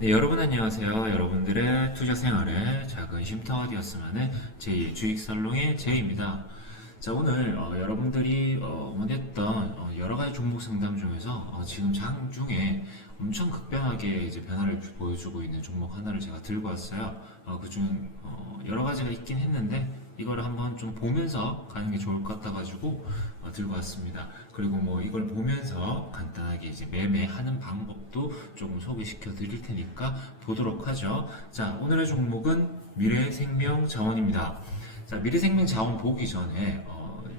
네, 여러분 안녕하세요. 여러분들의 투자 생활에 작은 쉼터가 되었으면 제2의 주식살롱의 제이입니다. 자, 오늘 여러분들이 원했던 여러 가지 종목 상담 중에서 지금 장중에 엄청 극변하게 이제 변화를 보여주고 있는 종목 하나를 제가 들고 왔어요. 그중 여러 가지가 있긴 했는데 이걸 한번 좀 보면서 가는 게 좋을 것 같아가지고 들고 왔습니다. 그리고 뭐 이걸 보면서 간단하게 이제 매매하는 방법도 조금 소개시켜 드릴 테니까 보도록 하죠. 자, 오늘의 종목은 미래생명자원입니다. 자, 미래생명자원 보기 전에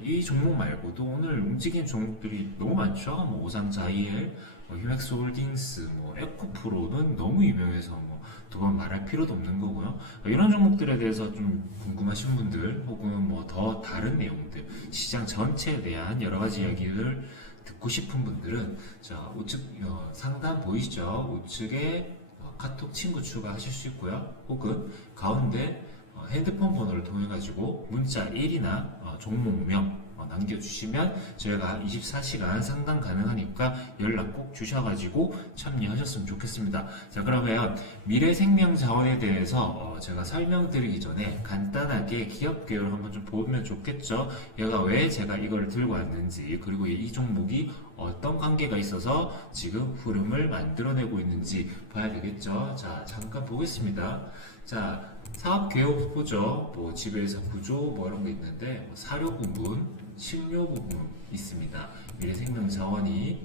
이 종목 말고도 오늘 움직이는 종목들이 너무 많죠. 뭐 오상자이엘, 휴맥스홀딩스, 뭐 에코프로는 너무 유명해서 뭐 두 번 말할 필요도 없는 거고요. 이런 종목들에 대해서 좀 궁금하신 분들 혹은 뭐 더 다른 내용들, 시장 전체에 대한 여러 가지 이야기를 듣고 싶은 분들은 자, 우측 상단 보이시죠? 우측에 카톡 친구 추가하실 수 있고요. 혹은 가운데 핸드폰 번호를 통해 가지고 문자 1이나 종목명 남겨주시면 저희가 24시간 상담 가능하니까 연락 꼭 주셔가지고 참여하셨으면 좋겠습니다. 자, 그러면 미래생명자원에 대해서 제가 설명드리기 전에 간단하게 기업 개요를 한번 좀 보면 좋겠죠. 얘가 왜 제가 이걸 들고 왔는지, 그리고 이 종목이 어떤 관계가 있어서 지금 흐름을 만들어내고 있는지 봐야 되겠죠. 자, 잠깐 보겠습니다. 자, 사업 개요 보죠. 뭐 지배에서 구조 뭐 이런 거 있는데 사료 부분, 식료 부분 있습니다. 미래생명자원이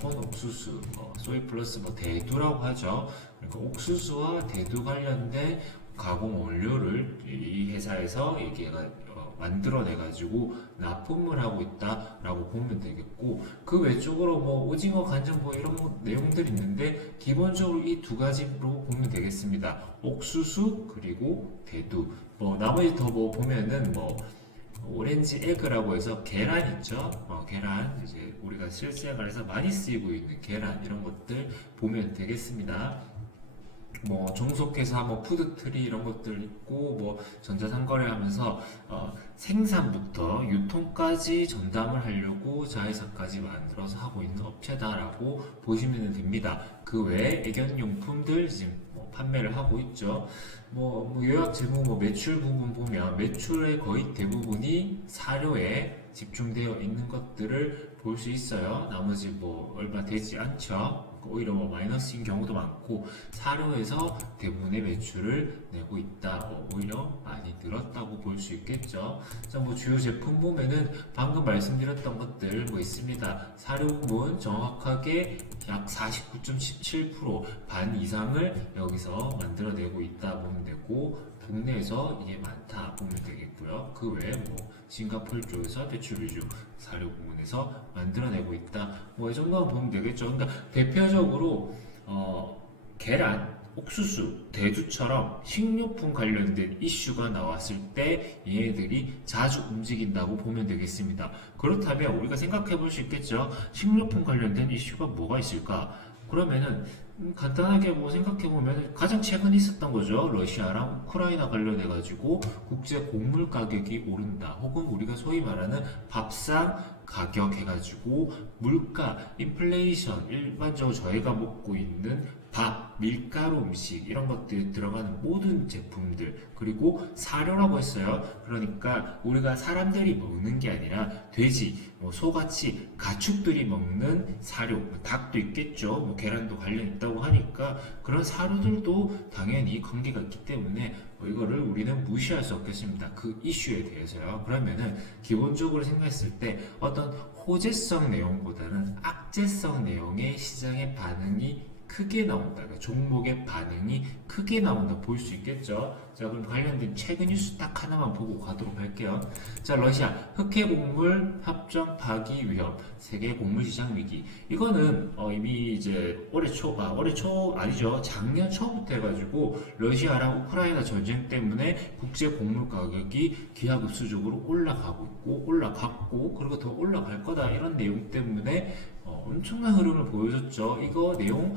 콘 옥수수, 소이 플러스 뭐 대두라고 하죠. 그러니까 옥수수와 대두 관련된 가공 원료를 이 회사에서 얘가 만들어내가지고 납품을 하고 있다라고 보면 되겠고, 그 외적으로 뭐 오징어, 간장 뭐 이런 내용들이 있는데 기본적으로 이 두 가지로 보면 되겠습니다. 옥수수 그리고 대두. 뭐 나머지 더 뭐 보면은 뭐 오렌지 에그라고 해서 계란 있죠. 계란 이제 우리가 실생활에서 많이 쓰이고 있는 계란 이런 것들 보면 되겠습니다. 뭐 종속회사, 뭐 푸드트리 이런 것들 있고, 뭐 전자상거래하면서 생산부터 유통까지 전담을 하려고 자회사까지 만들어서 하고 있는 업체다라고 보시면 됩니다. 그 외에 애견용품들 지금 판매를 하고 있죠. 뭐 요약 재무, 뭐 매출 부분 보면 매출의 거의 대부분이 사료에 집중되어 있는 것들을 볼 수 있어요. 나머지 뭐 얼마 되지 않죠. 오히려 뭐 마이너스인 경우도 많고, 사료에서 대부분의 매출을 내고 있다. 오히려 많이 늘었다고 볼 수 있겠죠. 자, 뭐 주요 제품 보면은 방금 말씀드렸던 것들 뭐 있습니다. 사료 부분 정확하게 약 49.17% 반 이상을 여기서 만들어내고 있다 보면 되고, 국내에서 이게 많다 보면 되겠고요. 그 외에 뭐 싱가포르 쪽에서 배출 위주 사료 부분에서 만들어내고 있다. 뭐 이 정도만 보면 되겠죠. 그러니까 대표적으로 계란, 옥수수, 대두처럼 식료품 관련된 이슈가 나왔을 때 얘네들이 자주 움직인다고 보면 되겠습니다. 그렇다면 우리가 생각해 볼 수 있겠죠. 식료품 관련된 이슈가 뭐가 있을까? 그러면은 간단하게 뭐 생각해보면 가장 최근 있었던 거죠. 러시아랑 우크라이나 관련해가지고 국제 곡물 가격이 오른다. 혹은 우리가 소위 말하는 밥상 가격 해가지고 물가, 인플레이션, 일반적으로 저희가 먹고 있는 밥, 밀가루 음식 이런 것들이 들어가는 모든 제품들, 그리고 사료라고 했어요. 그러니까 우리가 사람들이 먹는 게 아니라 돼지, 뭐 소같이 가축들이 먹는 사료, 뭐 닭도 있겠죠. 뭐 계란도 관련 있다고 하니까 그런 사료들도 당연히 관계가 있기 때문에 이거를 우리는 무시할 수 없겠습니다. 그 이슈에 대해서요. 그러면은 기본적으로 생각했을 때 어떤 호재성 내용보다는 악재성 내용의 시장의 반응이 크게 나온다. 그러니까 종목의 반응이 크게 나온다 볼 수 있겠죠. 자, 그럼 관련된 최근 뉴스 딱 하나만 보고 가도록 할게요. 자, 러시아 흑해 곡물 합정 파기 위협, 세계 곡물 시장 위기. 이거는 이미 이제 올해 초 아니죠. 작년 초부터 해가지고 러시아랑 우크라이나 전쟁 때문에 국제 곡물 가격이 기하급수적으로 올라가고 있고 올라갔고, 그리고 더 올라갈 거다 이런 내용 때문에 엄청난 흐름을 보여줬죠. 이거 내용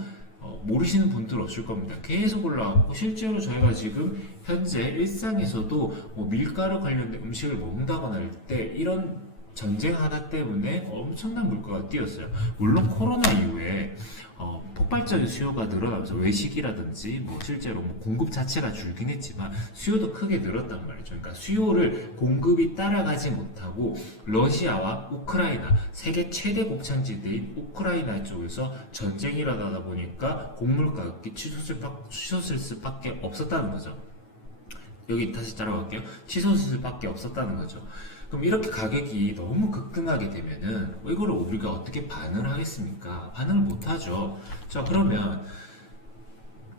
모르시는 분들 없을 겁니다. 계속 올라왔고, 실제로 저희가 지금 현재 일상에서도 뭐 밀가루 관련된 음식을 먹는다거나 할 때 이런 전쟁 하나 때문에 엄청난 물가가 뛰었어요. 물론 코로나 이후에 폭발 폭발적인 수요가 늘어나면서 외식이라든지 뭐 실제로 뭐 공급 자체가 줄긴 했지만 수요도 크게 늘었단 말이죠. 그러니까 수요를 공급이 따라가지 못하고 러시아와 우크라이나 세계 최대 곡창지대인 우크라이나 쪽에서 전쟁이 일어나다 보니까 곡물 가격이 치솟을 수밖에 없었다는 거죠. 여기 다시 따라갈게요. 치솟을 수밖에 없었다는 거죠. 그럼 이렇게 가격이 너무 급등하게 되면은 이거를 우리가 어떻게 반응을 하겠습니까? 반응을 못 하죠. 자, 그러면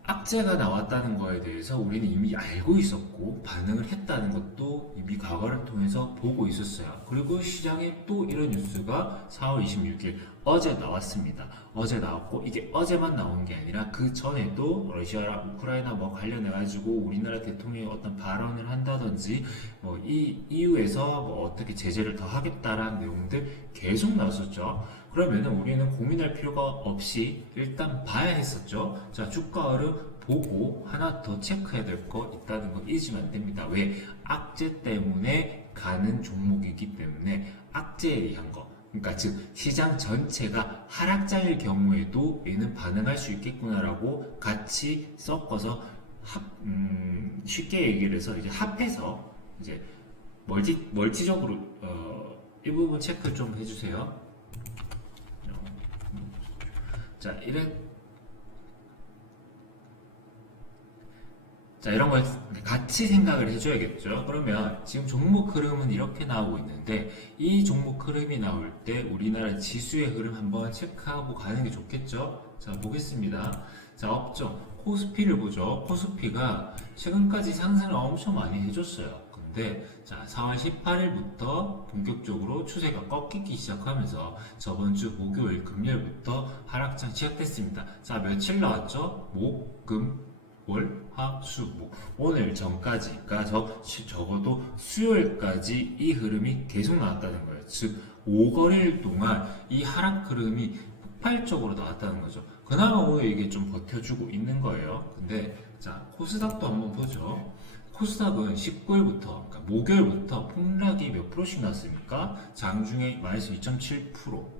악재가 나왔다는 거에 대해서 우리는 이미 알고 있었고 반응을 했다는 것도 이미 과거를 통해서 보고 있었어요. 그리고 시장에 또 이런 뉴스가 4월 26일 어제 나왔습니다. 어제 나왔고 이게 어제만 나온 게 아니라 그 전에도 러시아랑 우크라이나 뭐 관련해 가지고 우리나라 대통령이 어떤 발언을 한다든지 뭐 이 EU에서 뭐 어떻게 제재를 더 하겠다라는 내용들 계속 나왔었죠. 그러면은 우리는 고민할 필요가 없이 일단 봐야 했었죠. 자, 주가 흐름 보고 하나 더 체크해야 될 거 있다는 거 잊으면 안 됩니다. 왜? 악재 때문에 가는 종목이기 때문에 악재에 의한 거. 그러니까 즉 시장 전체가 하락장일 경우에도 얘는 반응할 수 있겠구나라고 같이 섞어서 쉽게 얘기를 해서 이제 합해서 이제 멀티적으로 이 부분 체크 좀 해주세요. 자, 이런 걸 같이 생각을 해줘야겠죠. 그러면 지금 종목 흐름은 이렇게 나오고 있는데 이 종목 흐름이 나올 때 우리나라 지수의 흐름 한번 체크하고 가는 게 좋겠죠. 자, 보겠습니다. 자, 업종 코스피를 보죠. 코스피가 최근까지 상승을 엄청 많이 해줬어요. 근데 자, 4월 18일부터 본격적으로 추세가 꺾이기 시작하면서 저번 주 목요일 금요일부터 하락장 시작됐습니다. 자, 며칠 나왔죠? 목, 금, 월, 화, 수, 목. 오늘 전까지, 그러니까 적어도 수요일까지 이 흐름이 계속 나왔다는 거예요. 즉 5거래일 동안 이 하락 흐름이 폭발적으로 나왔다는 거죠. 그나마 오늘 이게 좀 버텨주고 있는 거예요. 근데 자, 코스닥도 한번 보죠. 코스닥은 19일부터, 그러니까 목요일부터 폭락이 몇 프로씩 났습니까? 장중에 마이너스 2.7%,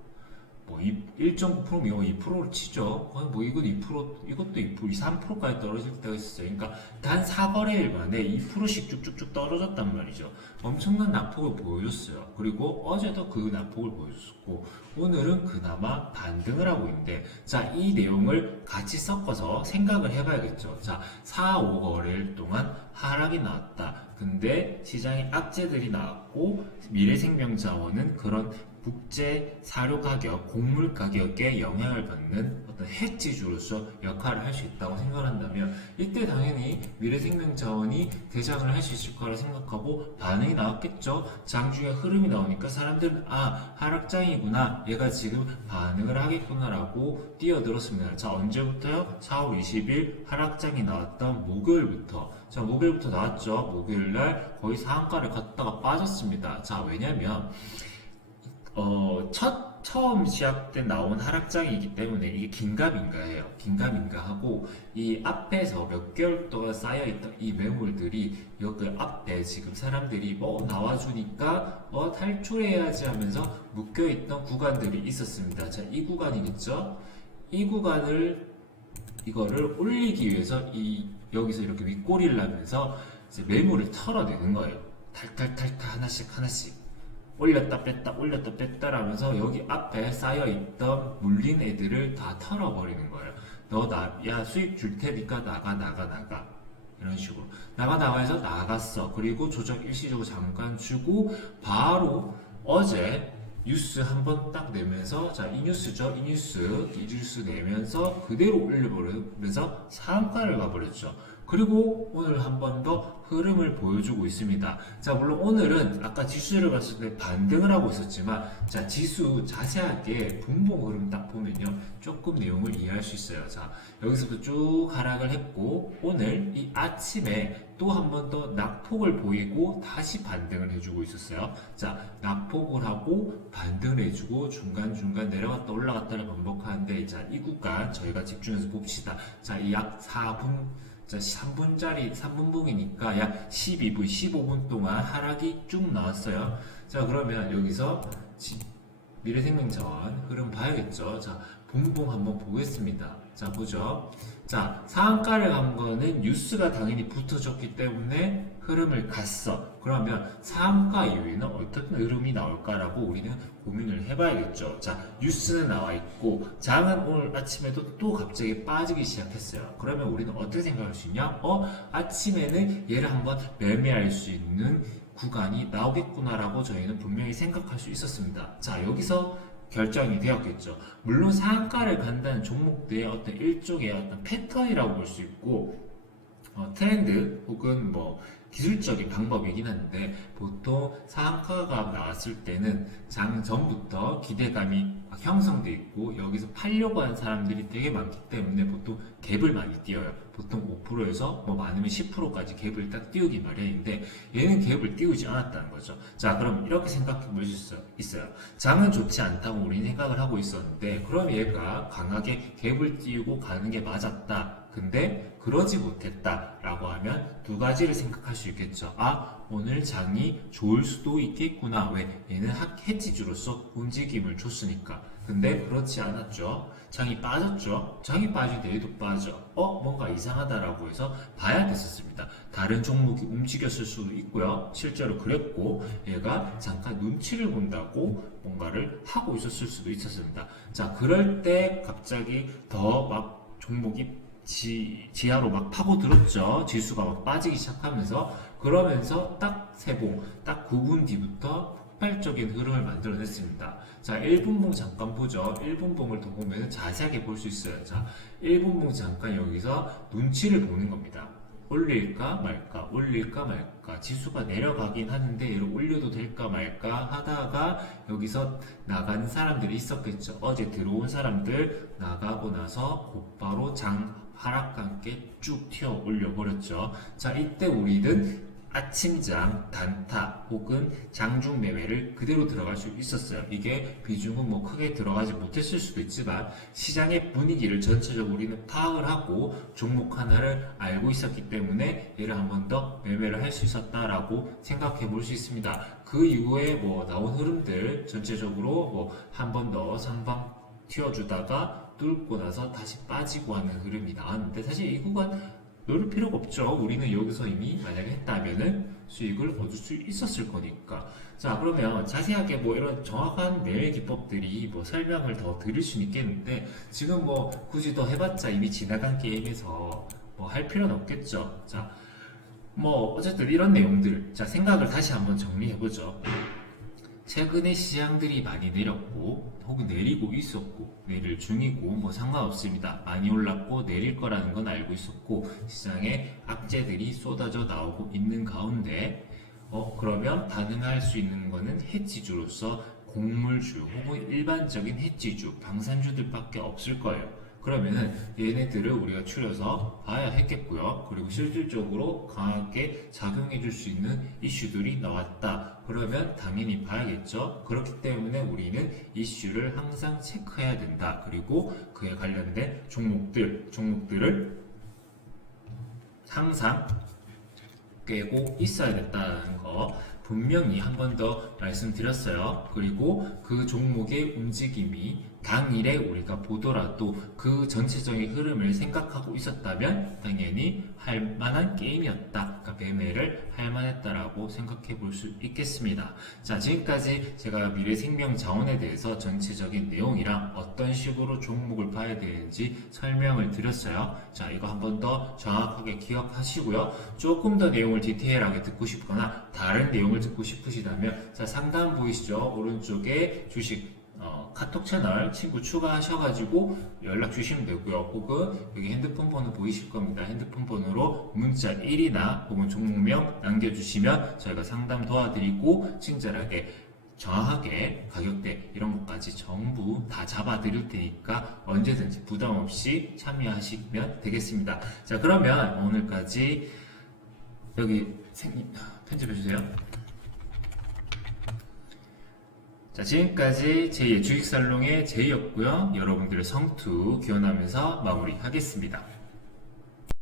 뭐 1.9%면 이거 2%를 치죠. 뭐 이건 2%, 이것도 2%, 3%까지 떨어질 때가 있었어요. 그러니까 단 4거래일 만에 2%씩 쭉쭉쭉 떨어졌단 말이죠. 엄청난 낙폭을 보여줬어요. 그리고 어제도 그 낙폭을 보여줬고 오늘은 그나마 반등을 하고 있는데 자, 이 내용을 같이 섞어서 생각을 해봐야겠죠. 자, 4, 5거래일 동안 하락이 나왔다. 근데 시장에 악재들이 나왔고 미래생명자원은 그런 국제 사료 가격, 곡물 가격에 영향을 받는 어떤 해지주로서 역할을 할 수 있다고 생각한다면 이때 당연히 미래생명자원이 대장을 할 수 있을 거라 생각하고 반응이 나왔겠죠. 장중에 흐름이 나오니까 사람들은 아, 하락장이구나, 얘가 지금 반응을 하겠구나라고 뛰어들었습니다. 자, 언제부터요? 4월 20일 하락장이 나왔던 목요일부터. 자, 목요일부터 나왔죠. 목요일날 거의 상한가를 갔다가 빠졌습니다. 자, 왜냐면 처음 시작된 나온 하락장이기 때문에 이게 긴가민가해요. 긴가민가하고 이 앞에서 몇 개월 동안 쌓여있던 이 매물들이 여기 앞에 지금 사람들이 나와주니까 탈출해야지 하면서 묶여있던 구간들이 있었습니다. 자, 이 구간이겠죠? 이 구간을 이거를 올리기 위해서 여기서 이렇게 윗꼬리를 하면서 이제 매물을 털어내는 거예요. 탈탈탈탈 하나씩 올렸다 뺐다 라면서 여기 앞에 쌓여있던 물린 애들을 다 털어버리는 거예요. 야, 수익 줄 테니까 나가. 이런 식으로. 나가해서 나갔어. 그리고 조정 일시적으로 잠깐 주고, 바로 어제 뉴스 한번 딱 내면서, 자, 이 뉴스죠. 이 뉴스 내면서 그대로 올려버리면서 상한가를 가버렸죠. 그리고 오늘 한 번 더 흐름을 보여주고 있습니다. 자, 물론 오늘은 아까 지수를 봤을 때 반등을 하고 있었지만, 자, 지수 자세하게 분봉 흐름 딱 보면요, 조금 내용을 이해할 수 있어요. 자, 여기서부터 쭉 하락을 했고, 오늘 이 아침에 또 한 번 더 낙폭을 보이고 다시 반등을 해주고 있었어요. 자, 낙폭을 하고 반등을 해주고 중간중간 내려갔다 올라갔다를 반복하는데, 자, 이 구간 저희가 집중해서 봅시다. 자, 이 약 4분, 자, 3분봉이니까 약 12분, 15분 동안 하락이 쭉 나왔어요. 자, 그러면 여기서 미래생명자원 흐름 봐야겠죠. 자, 분봉 한번 보겠습니다. 자, 보죠. 자, 상한가를 간 거는 뉴스가 당연히 붙어졌기 때문에 흐름을 갔어. 그러면 상한가 이후에는 어떤 흐름이 나올까라고 우리는 고민을 해봐야겠죠. 자, 뉴스는 나와 있고, 장은 오늘 아침에도 또 갑자기 빠지기 시작했어요. 그러면 우리는 어떻게 생각할 수 있냐? 아침에는 얘를 한번 매매할 수 있는 구간이 나오겠구나라고 저희는 분명히 생각할 수 있었습니다. 자, 여기서 결정이 되었겠죠. 물론 상한가를 간다는 종목들의 어떤 일종의 어떤 패턴이라고 볼 수 있고, 트렌드 혹은 뭐 기술적인 방법이긴 한데, 보통 상한가가 나왔을 때는 장 전부터 기대감이 형성돼 있고 여기서 팔려고 하는 사람들이 되게 많기 때문에 보통 갭을 많이 띄어요. 보통 5%에서 뭐 많으면 10%까지 갭을 딱 띄우기 마련인데, 얘는 갭을 띄우지 않았다는 거죠. 자, 그럼 이렇게 생각해 볼 수 있어요. 장은 좋지 않다고 우리는 생각을 하고 있었는데, 그럼 얘가 강하게 갭을 띄우고 가는 게 맞았다. 근데 그러지 못했다라고 하면 두 가지를 생각할 수 있겠죠. 오늘 장이 좋을 수도 있겠구나. 왜? 얘는 해지주로서 움직임을 줬으니까. 근데 그렇지 않았죠. 장이 빠졌죠. 장이 빠질 때 얘도 빠져. 뭔가 이상하다라고 해서 봐야 됐었습니다. 다른 종목이 움직였을 수도 있고요. 실제로 그랬고, 얘가 잠깐 눈치를 본다고 뭔가를 하고 있었을 수도 있었습니다. 자, 그럴 때 갑자기 더 막 종목이 지하로 막 파고들었죠. 지수가 막 빠지기 시작하면서, 그러면서 딱 세봉, 딱 9분 뒤부터 폭발적인 흐름을 만들어냈습니다. 자, 1분봉 잠깐 보죠. 1분봉을 더 보면 자세하게 볼 수 있어요. 자, 1분봉 잠깐 여기서 눈치를 보는 겁니다. 올릴까 말까, 올릴까 말까. 지수가 내려가긴 하는데 얘를 올려도 될까 말까 하다가 여기서 나간 사람들이 있었겠죠. 어제 들어온 사람들 나가고 나서 곧바로 장 하락과 함께 쭉 튀어 올려버렸죠. 자, 이때 우리는 아침장, 단타 혹은 장중 매매를 그대로 들어갈 수 있었어요. 이게 비중은 뭐 크게 들어가지 못했을 수도 있지만 시장의 분위기를 전체적으로 우리는 파악을 하고 종목 하나를 알고 있었기 때문에 얘를 한 번 더 매매를 할 수 있었다라고 생각해 볼 수 있습니다. 그 이후에 뭐 나온 흐름들 전체적으로 뭐 한 번 더 상방 튀어주다가 뚫고 나서 다시 빠지고 하는 흐름이 나왔는데, 사실 이 구간 노릴 필요가 없죠. 우리는 여기서 이미 만약에 했다면은 수익을 얻을 수 있었을 거니까. 자, 그러면 자세하게 뭐 이런 정확한 매매 기법들이 뭐 설명을 더 드릴 수는 있겠는데, 지금 뭐 굳이 더 해봤자 이미 지나간 게임에서 뭐 할 필요는 없겠죠. 자, 뭐 어쨌든 이런 내용들, 자, 생각을 다시 한번 정리해보죠. 최근에 시장들이 많이 내렸고 혹은 내리고 있었고 내릴 중이고 뭐 상관없습니다. 많이 올랐고 내릴 거라는 건 알고 있었고 시장에 악재들이 쏟아져 나오고 있는 가운데 그러면 반응할 수 있는 거는 해지주로서 곡물주 혹은 일반적인 해지주, 방산주들밖에 없을 거예요. 그러면은 얘네들을 우리가 추려서 봐야 했겠고요. 그리고 실질적으로 강하게 작용해 줄 수 있는 이슈들이 나왔다. 그러면 당연히 봐야겠죠. 그렇기 때문에 우리는 이슈를 항상 체크해야 된다. 그리고 그에 관련된 종목들을 항상 깨고 있어야 됐다는 거 분명히 한 번 더 말씀드렸어요. 그리고 그 종목의 움직임이 당일에 우리가 보더라도 그 전체적인 흐름을 생각하고 있었다면 당연히 할 만한 게임이었다. 그러니까 매매를 할 만했다라고 생각해 볼 수 있겠습니다. 자, 지금까지 제가 미래생명자원에 대해서 전체적인 내용이랑 어떤 식으로 종목을 봐야 되는지 설명을 드렸어요. 자, 이거 한 번 더 정확하게 기억하시고요. 조금 더 내용을 디테일하게 듣고 싶거나 다른 내용을 듣고 싶으시다면, 자, 상단 보이시죠? 오른쪽에 주식 카톡 채널 친구 추가하셔가지고 연락 주시면 되고요. 혹은 여기 핸드폰 번호 보이실 겁니다. 핸드폰 번호로 문자 1이나 혹은 종목명 남겨주시면 저희가 상담 도와드리고 친절하게 정확하게 가격대 이런 것까지 전부 다 잡아드릴 테니까 언제든지 부담 없이 참여하시면 되겠습니다. 자, 그러면 오늘까지 여기 편집해주세요. 자, 지금까지 제2의 주식살롱의 제이였고요. 여러분들의 성투 기원하면서 마무리하겠습니다.